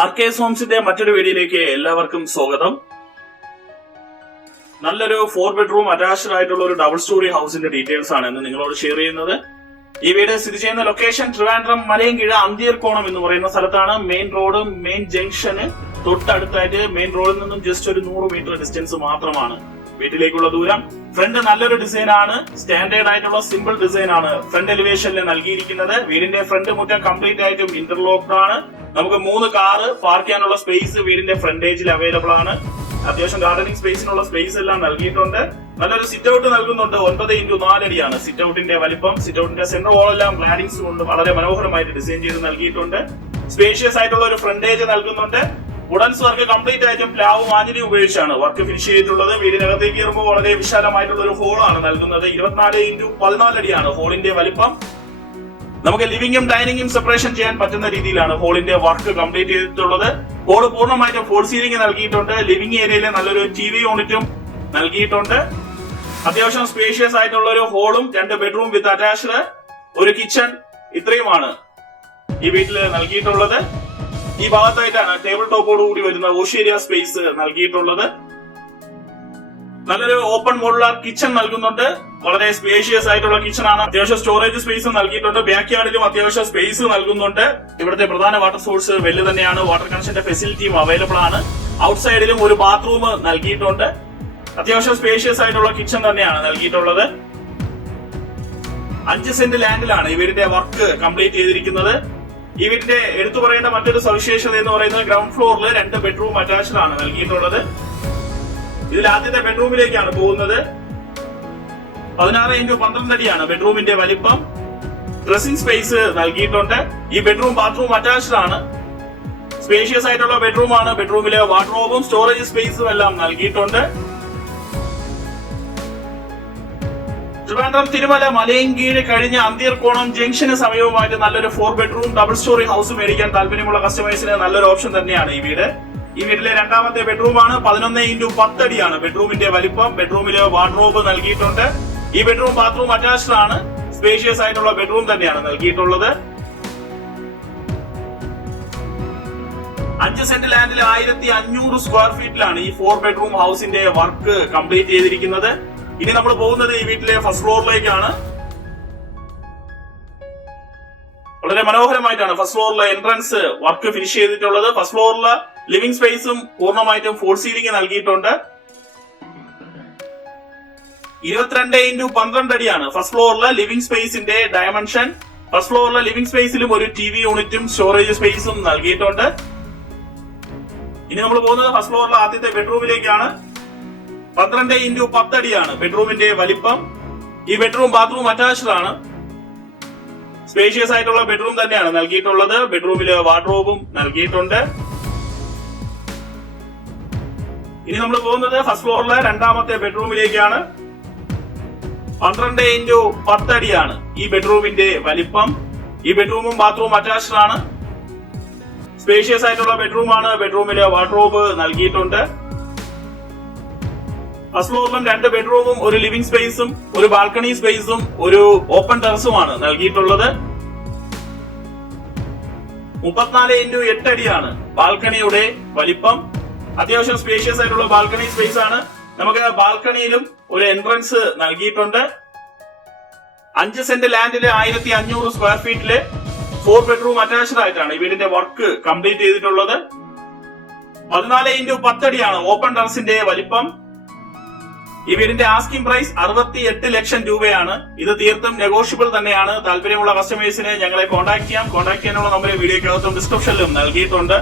ആർക്കേസ് ഹോംസിന്റെ മറ്റൊരു വീഡിയോയിലേക്ക് എല്ലാവർക്കും സ്വാഗതം. നല്ലൊരു 4 ബെഡ്റൂം അറ്റാച്ച്ഡ് ആയിട്ടുള്ള ഒരു ഡബിൾ സ്റ്റോറി ഹൗസിന്റെ ഡീറ്റെയിൽസ് ആണ് ഇന്ന് നിങ്ങളോട് ഷെയർ ചെയ്യുന്നത്. ഈ വീട് സ്ഥിതി ചെയ്യുന്ന ലൊക്കേഷൻ ട്രിവാൻഡ്രം മലയൻകീഴ് അന്തിയർക്കോണം എന്ന് പറയുന്ന സ്ഥലത്താണ്. മെയിൻ റോഡ് മെയിൻ ജംഗ്ഷന് തൊട്ടടുത്തായിട്ട് മെയിൻ റോഡിൽ നിന്നും ജസ്റ്റ് ഒരു 100 മീറ്റർ ഡിസ്റ്റൻസ് മാത്രമാണ് വീട്ടിലേക്കുള്ള ദൂരം. ഫ്രണ്ട് നല്ലൊരു ഡിസൈൻ ആണ്, സ്റ്റാൻഡേർഡ് ആയിട്ടുള്ള സിമ്പിൾ ഡിസൈൻ ആണ് ഫ്രണ്ട് എലിവേഷനിൽ നൽകിയിരിക്കുന്നത്. വീടിന്റെ ഫ്രണ്ട് മുറ്റം കംപ്ലീറ്റ് ആയിട്ടും ഇന്റർലോക്ഡ് ആണ്. നമുക്ക് 3 കാറ് പാർക്ക് ചെയ്യാനുള്ള സ്പേസ് വീടിന്റെ ഫ്രണ്ടേജിൽ അവൈലബിൾ ആണ്. അത്യാവശ്യം ഗാർഡനിങ് സ്പേസിനുള്ള സ്പേസ് എല്ലാം നൽകിയിട്ടുണ്ട്. നല്ലൊരു സിറ്റ് ഔട്ട് നൽകുന്നുണ്ട്. 9x4 അടിയാണ് സിറ്റ് ഔട്ടിന്റെ വലിപ്പം. സിറ്റ് ഔട്ടിന്റെ സെന്റർ വാൾ എല്ലാം ഗ്ലാഡിങ്സ് കൊണ്ട് വളരെ മനോഹരമായിട്ട് ഡിസൈൻ ചെയ്ത് നൽകിയിട്ടുണ്ട്. സ്പേഷ്യസ് ആയിട്ടുള്ള ഒരു ഫ്രണ്ടേജ് നൽകുന്നുണ്ട്. വുഡൻസ് വർക്ക് കംപ്ലീറ്റ് ആയിട്ടും പ്ലാവും ആഞ്ഞിലിയും ഉപയോഗിച്ചാണ് വർക്ക് ഫിനിഷ് ചെയ്തിട്ടുള്ളത്. വീടിനകത്തേക്ക് കയറുമ്പോൾ വളരെ വിശാലമായിട്ടുള്ള ഒരു ഹോളാണ് നൽകുന്നത്. 24x14 അടിയാണ് ഹോളിന്റെ വലിപ്പം. നമുക്ക് ലിവിംഗും ഡൈനിങ്ങും സെപ്പറേഷൻ ചെയ്യാൻ പറ്റുന്ന രീതിയിലാണ് ഹോളിന്റെ വർക്ക് കംപ്ലീറ്റ് ചെയ്തിട്ടുള്ളത്. ഹോള് പൂർണ്ണമായിട്ടും ഫോൾ സീലിംഗ് നൽകിയിട്ടുണ്ട്. ലിവിംഗ് ഏരിയയിൽ നല്ലൊരു TV യൂണിറ്റും നൽകിയിട്ടുണ്ട്. അത്യാവശ്യം സ്പേഷ്യസ് ആയിട്ടുള്ള ഒരു ഹോളും 2 ബെഡ്റൂം വിത്ത് അറ്റാച്ച്ഡ് ഒരു കിച്ചൺ, ഇത്രയുമാണ് ഈ വീട്ടിൽ നൽകിയിട്ടുള്ളത്. ഈ ഭാഗത്തായിട്ടാണ് ടേബിൾ ടോപ്പോട് കൂടി വരുന്ന ഓഷേരിയ സ്പേസ് നൽകിയിട്ടുള്ളത്. നല്ലൊരു ഓപ്പൺ മോഡുലാർ കിച്ചൺ നൽകുന്നുണ്ട്. വളരെ സ്പേഷ്യസ് ആയിട്ടുള്ള കിച്ചൺ ആണ്. അത്യാവശ്യം സ്റ്റോറേജ് സ്പേസ് നൽകിയിട്ടുണ്ട്. ബാക്ക് യാർഡിലും അത്യാവശ്യം സ്പേസ് നൽകുന്നുണ്ട്. ഇവിടുത്തെ പ്രധാന വാട്ടർ സോഴ്സ് വെല്ല് തന്നെയാണ്. വാട്ടർ കണക്ഷന്റെ ഫെസിലിറ്റിയും അവൈലബിൾ ആണ്. ഔട്ട് സൈഡിലും ഒരു ബാത്റൂം നൽകിയിട്ടുണ്ട്. അത്യാവശ്യം സ്പേഷ്യസ് ആയിട്ടുള്ള കിച്ചൺ തന്നെയാണ് നൽകിയിട്ടുള്ളത്. 5 സെന്റ് ലാൻഡിലാണ് ഈ വീടിന്റെ വർക്ക് കംപ്ലീറ്റ് ചെയ്തിരിക്കുന്നത്. ഈ വീടിന്റെ എടുത്തു പറയേണ്ട മറ്റൊരു സവിശേഷത എന്ന് പറയുന്നത് ഗ്രൗണ്ട് ഫ്ലോറിൽ 2 ബെഡ്റൂം അറ്റാച്ച്ഡ് ആണ് നൽകിയിട്ടുള്ളത്. ഇതിൽ ആദ്യത്തെ ബെഡ്റൂമിലേക്കാണ് പോകുന്നത്. 16x12 അടിയാണ് ബെഡ്റൂമിന്റെ വലിപ്പം. ഡ്രസ്സിംഗ് സ്പേസ് നൽകിയിട്ടുണ്ട്. ഈ ബെഡ്റൂം ബാത്റൂം അറ്റാച്ച്ഡ് ആണ്. സ്പേഷ്യസ് ആയിട്ടുള്ള ബെഡ്റൂം ആണ്. ബെഡ്റൂമിലെ വാർഡ്രോബും സ്റ്റോറേജ് സ്പേസും എല്ലാം നൽകിയിട്ടുണ്ട്. ട്രിവാൻഡ്രം തിരുമല മലയൻകീഴ് കഴിഞ്ഞ അന്തിയർക്കോണം ജംഗ്ഷന് സമീപമായിട്ട് നല്ലൊരു 4 ബെഡ്റൂം ഡബിൾ സ്റ്റോറി ഹൗസ് മേടിക്കാൻ താല്പര്യമുള്ള കസ്റ്റമേഴ്സിന് നല്ലൊരു ഓപ്ഷൻ തന്നെയാണ് ഈ വീട്. ഈ വീട്ടിലെ രണ്ടാമത്തെ ബെഡ്റൂമാണ്. 11x10 അടിയാണ് ബെഡ്റൂമിന്റെ വലിപ്പം. ബെഡ്റൂമിലെ വാർഡ്രോബ് നൽകിയിട്ടുണ്ട്. ഈ ബെഡ്റൂം ബാത്റൂം അറ്റാച്ച്ഡ് ആണ്. സ്പേഷ്യസ് ആയിട്ടുള്ള ബെഡ്റൂം തന്നെയാണ് നൽകിയിട്ടുള്ളത്. 5 സെന്റ് ലാൻഡിൽ 1500 സ്ക്വയർ ഫീറ്റിലാണ് ഈ 4 ബെഡ്റൂം ഹൗസിന്റെ വർക്ക് കംപ്ലീറ്റ് ചെയ്തിരിക്കുന്നത്. ഇനി നമ്മൾ പോകുന്നത് ഈ വീട്ടിലെ ഫസ്റ്റ് ഫ്ലോറിലേക്കാണ്. വളരെ മനോഹരമായിട്ടാണ് ഫസ്റ്റ് ഫ്ലോറിലെ എൻട്രൻസ് വർക്ക് ഫിനിഷ് ചെയ്തിട്ടുള്ളത്. ഫസ്റ്റ് ഫ്ലോറിലെ ലിവിംഗ് സ്പേസും പൂർണ്ണമായിട്ടും ഫോൾ സീലിംഗ് നൽകിയിട്ടുണ്ട്. 22x12 അടിയാണ് ഫസ്റ്റ് ഫ്ലോറിലെ ലിവിംഗ് സ്പേസിന്റെ ഡയമെൻഷൻ. ഫസ്റ്റ് ഫ്ലോറിലെ ലിവിംഗ് സ്പേസിലും ഒരു TV യൂണിറ്റും സ്റ്റോറേജ് സ്പേസും നൽകിയിട്ടുണ്ട്. ഇനി നമ്മൾ പോകുന്നത് ഫസ്റ്റ് ഫ്ലോറിലെ ആദ്യത്തെ ബെഡ്റൂമിലേക്കാണ്. 12x10 അടിയാണ് ബെഡ്റൂമിന്റെ വലിപ്പം. ഈ ബെഡ്റൂം ബാത്റൂം അറ്റാച്ച്ഡ് ആണ്. സ്പേഷ്യസ് ആയിട്ടുള്ള ബെഡ്റൂം തന്നെയാണ് നൽകിയിട്ടുള്ളത്. ബെഡ്റൂമില് വാർഡ്രോബും നൽകിയിട്ടുണ്ട്. ഇനി നമ്മൾ പോകുന്നത് ഫസ്റ്റ് ഫ്ലോറിലെ രണ്ടാമത്തെ ബെഡ്റൂമിലേക്കാണ്. 12x10 അടിയാണ് ഈ ബെഡ്റൂമിന്റെ വലിപ്പം. ഈ ബെഡ്റൂമും ബാത്റൂം അറ്റാച്ച്ഡ് ആണ്. സ്പേഷ്യസ് ആയിട്ടുള്ള ബെഡ്റൂം ആണ്. ബെഡ്റൂമില് വാർഡ്രോബ് നൽകിയിട്ടുണ്ട്. ഫസ്റ്റ് ഫ്ലോറിലും 2 ബെഡ്റൂമും ഒരു ലിവിംഗ് സ്പേസും ഒരു ബാൽക്കണി സ്പേസും ഒരു ഓപ്പൺ ടെറസുമാണ് നൽകിയിട്ടുള്ളത്. 34x8 അടിയാണ് ബാൽക്കണിയുടെ വലിപ്പം. അത്യാവശ്യം സ്പേഷ്യസ് ആയിട്ടുള്ള ബാൽക്കണി സ്പേസ് ആണ്. നമുക്ക് ബാൽക്കണിയിലും ഒരു എൻട്രൻസ് നൽകിയിട്ടുണ്ട്. 5 സെന്റ് ലാൻഡില് 1500 സ്ക്വയർ ഫീറ്റില് 4 ബെഡ്റൂം അറ്റാച്ച്ഡ് ആയിട്ടാണ് ഈ വീടിന്റെ വർക്ക് കംപ്ലീറ്റ് ചെയ്തിട്ടുള്ളത്. 14x10 അടിയാണ് ഓപ്പൺ ടെറസിന്റെ വലിപ്പം. ഈ വീടിന്റെ ആസ്കിംഗ് പ്രൈസ് 68 ലക്ഷം രൂപയാണ്. ഇത് തീർത്തും നെഗോഷ്യബിൾ തന്നെയാണ്. താല്പര്യമുള്ള കസ്റ്റമേഴ്സിനെ ഞങ്ങളെ കോൺടാക്ട് ചെയ്യാം. കോൺടാക്ട് ചെയ്യാനുള്ള നമ്പർ വീഡിയോക്കകത്തും ഡിസ്ക്രിപ്ഷനിലും നൽകിയിട്ടുണ്ട്.